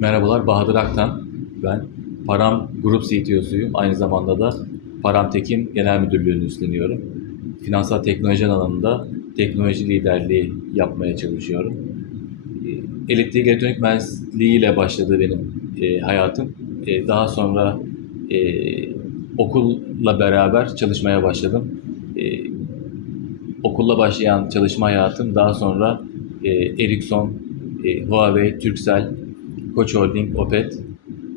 Merhabalar, Bahadır Aktan. Ben Param Grup CTO'suyum. Aynı zamanda da Param Tekin Genel Müdürlüğü'nü üstleniyorum. Finansal teknoloji alanında teknoloji liderliği yapmaya çalışıyorum. E, Elektrik elektronik mühendisliği ile başladı benim e, hayatım. E, daha sonra e, okulla beraber çalışmaya başladım. E, okulla başlayan çalışma hayatım daha sonra e, Ericsson, e, Huawei, Turkcell, Koç Holding, Opet,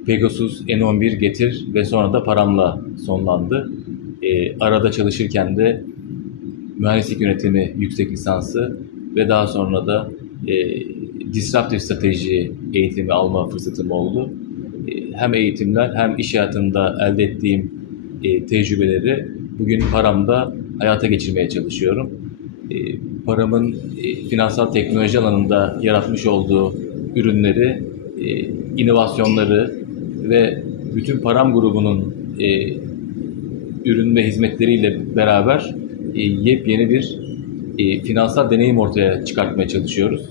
Pegasus, N11, Getir ve sonra da Param'la sonlandı. E, arada çalışırken de mühendislik yönetimi yüksek lisansı ve daha sonra da e, disruptive strateji eğitimi alma fırsatım oldu. E, hem eğitimler hem iş hayatında elde ettiğim e, tecrübeleri bugün paramda hayata geçirmeye çalışıyorum. E, paramın e, finansal teknoloji alanında yaratmış olduğu ürünleri, e, inovasyonları ve bütün param grubunun e, ürün ve hizmetleriyle beraber e, yepyeni bir e, finansal deneyim ortaya çıkartmaya çalışıyoruz.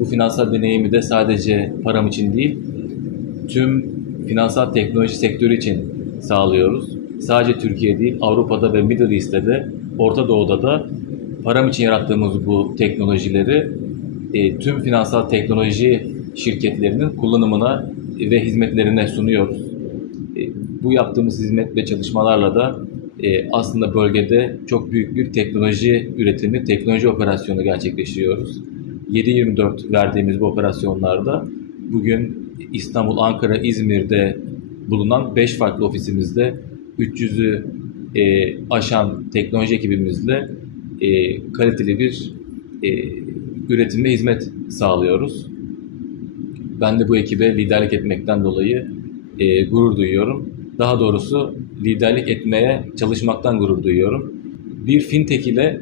Bu finansal deneyimi de sadece param için değil, tüm finansal teknoloji sektörü için sağlıyoruz. Sadece Türkiye değil, Avrupa'da ve Middle East'te de, Orta Doğu'da da param için yarattığımız bu teknolojileri e, tüm finansal teknoloji şirketlerinin kullanımına ve hizmetlerine sunuyoruz. E, bu yaptığımız hizmet ve çalışmalarla da e, aslında bölgede çok büyük bir teknoloji üretimi, teknoloji operasyonu gerçekleştiriyoruz. 7-24 verdiğimiz bu operasyonlarda bugün İstanbul, Ankara, İzmir'de bulunan 5 farklı ofisimizde 300'ü e, aşan teknoloji ekibimizle kaliteli bir e, üretim ve hizmet sağlıyoruz. Ben de bu ekibe liderlik etmekten dolayı e, gurur duyuyorum. Daha doğrusu liderlik etmeye çalışmaktan gurur duyuyorum. Bir fintech ile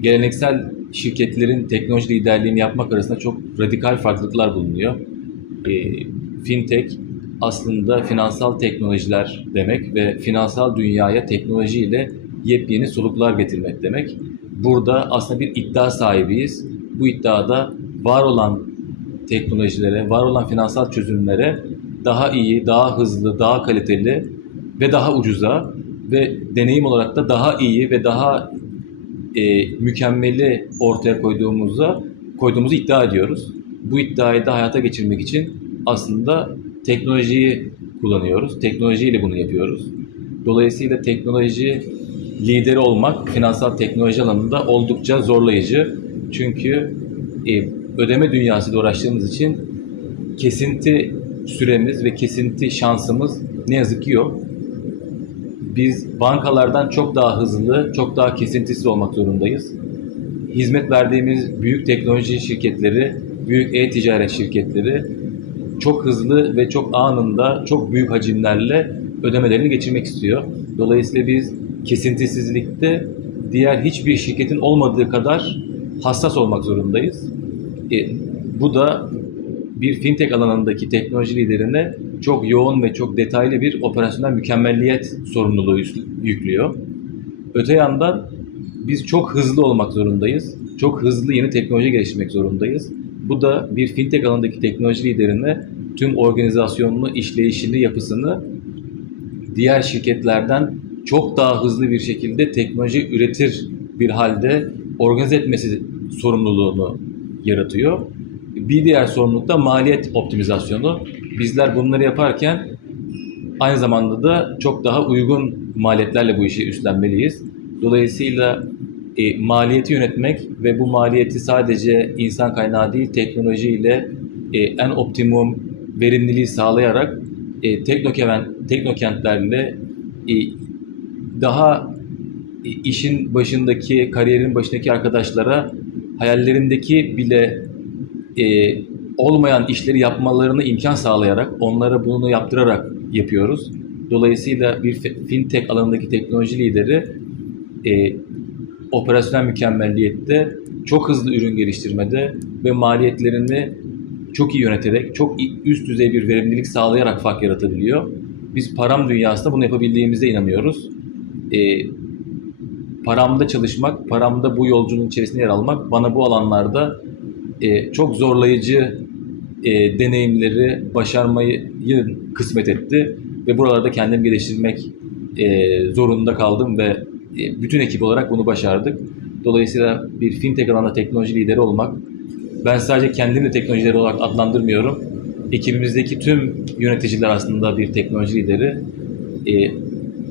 geleneksel şirketlerin teknoloji liderliğini yapmak arasında çok radikal farklılıklar bulunuyor. E, fintech aslında finansal teknolojiler demek ve finansal dünyaya teknolojiyle yepyeni soluklar getirmek demek. Burada aslında bir iddia sahibiyiz. Bu iddiada var olan teknolojilere, var olan finansal çözümlere daha iyi, daha hızlı, daha kaliteli ve daha ucuza ve deneyim olarak da daha iyi ve daha e, mükemmeli ortaya koyduğumuza koyduğumuzu iddia ediyoruz. Bu iddiayı da hayata geçirmek için aslında teknolojiyi kullanıyoruz. Teknolojiyle bunu yapıyoruz. Dolayısıyla teknoloji lideri olmak finansal teknoloji alanında oldukça zorlayıcı. Çünkü e, ödeme dünyasıyla uğraştığımız için kesinti süremiz ve kesinti şansımız ne yazık ki yok. Biz bankalardan çok daha hızlı, çok daha kesintisiz olmak zorundayız. Hizmet verdiğimiz büyük teknoloji şirketleri, büyük e-ticaret şirketleri çok hızlı ve çok anında, çok büyük hacimlerle ödemelerini geçirmek istiyor. Dolayısıyla biz kesintisizlikte diğer hiçbir şirketin olmadığı kadar hassas olmak zorundayız. E, bu da bir fintech alanındaki teknoloji liderine çok yoğun ve çok detaylı bir operasyonel mükemmelliyet sorumluluğu yüklüyor. Öte yandan biz çok hızlı olmak zorundayız. Çok hızlı yeni teknoloji geliştirmek zorundayız. Bu da bir fintech alanındaki teknoloji liderine tüm organizasyonunu, işleyişini, yapısını diğer şirketlerden çok daha hızlı bir şekilde teknoloji üretir bir halde organize etmesi sorumluluğunu yaratıyor. Bir diğer sorumluluk da maliyet optimizasyonu. Bizler bunları yaparken aynı zamanda da çok daha uygun maliyetlerle bu işi üstlenmeliyiz. Dolayısıyla e, maliyeti yönetmek ve bu maliyeti sadece insan kaynağı değil teknolojiyle e, en optimum verimliliği sağlayarak e, teknokent, teknokentlerle e, daha e, işin başındaki, kariyerin başındaki arkadaşlara hayallerindeki bile e, olmayan işleri yapmalarını imkan sağlayarak, onlara bunu yaptırarak yapıyoruz. Dolayısıyla bir fintech alanındaki teknoloji lideri e, operasyonel mükemmelliyette, çok hızlı ürün geliştirmede ve maliyetlerini çok iyi yöneterek, çok üst düzey bir verimlilik sağlayarak fark yaratabiliyor. Biz param dünyasında bunu yapabildiğimize inanıyoruz. E, paramda çalışmak, paramda bu yolculuğun içerisinde yer almak bana bu alanlarda e, çok zorlayıcı e, deneyimleri, başarmayı kısmet etti ve buralarda kendimi geliştirmek e, zorunda kaldım ve e, bütün ekip olarak bunu başardık. Dolayısıyla bir fintech alanda teknoloji lideri olmak, ben sadece kendimi de teknoloji lideri olarak adlandırmıyorum. Ekibimizdeki tüm yöneticiler aslında bir teknoloji lideri. E,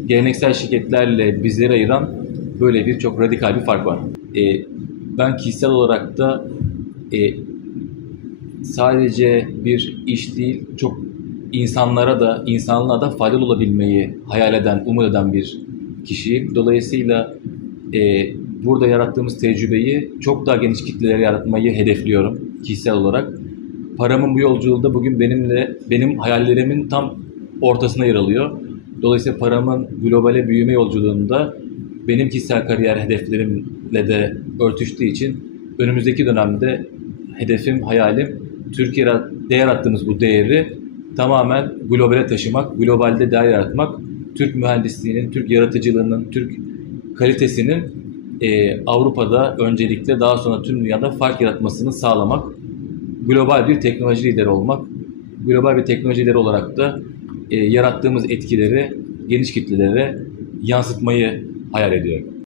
geleneksel şirketlerle bizleri ayıran böyle bir çok radikal bir fark var. E, ben kişisel olarak da e, sadece bir iş değil, çok insanlara da, insanlığa da faydalı olabilmeyi hayal eden, umut eden bir kişiyim. Dolayısıyla e, burada yarattığımız tecrübeyi çok daha geniş kitlelere yaratmayı hedefliyorum kişisel olarak. Paramın bu yolculuğunda bugün benimle, benim hayallerimin tam ortasına yer alıyor. Dolayısıyla paramın globale büyüme yolculuğunda benim kişisel kariyer hedeflerimle de örtüştüğü için önümüzdeki dönemde hedefim, hayalim Türkiye'de yarattığımız bu değeri tamamen globale taşımak, globalde değer yaratmak, Türk mühendisliğinin, Türk yaratıcılığının, Türk kalitesinin e, Avrupa'da öncelikle daha sonra tüm dünyada fark yaratmasını sağlamak, global bir teknoloji lideri olmak, global bir teknoloji lideri olarak da e, yarattığımız etkileri geniş kitlelere yansıtmayı hayal ediyorum.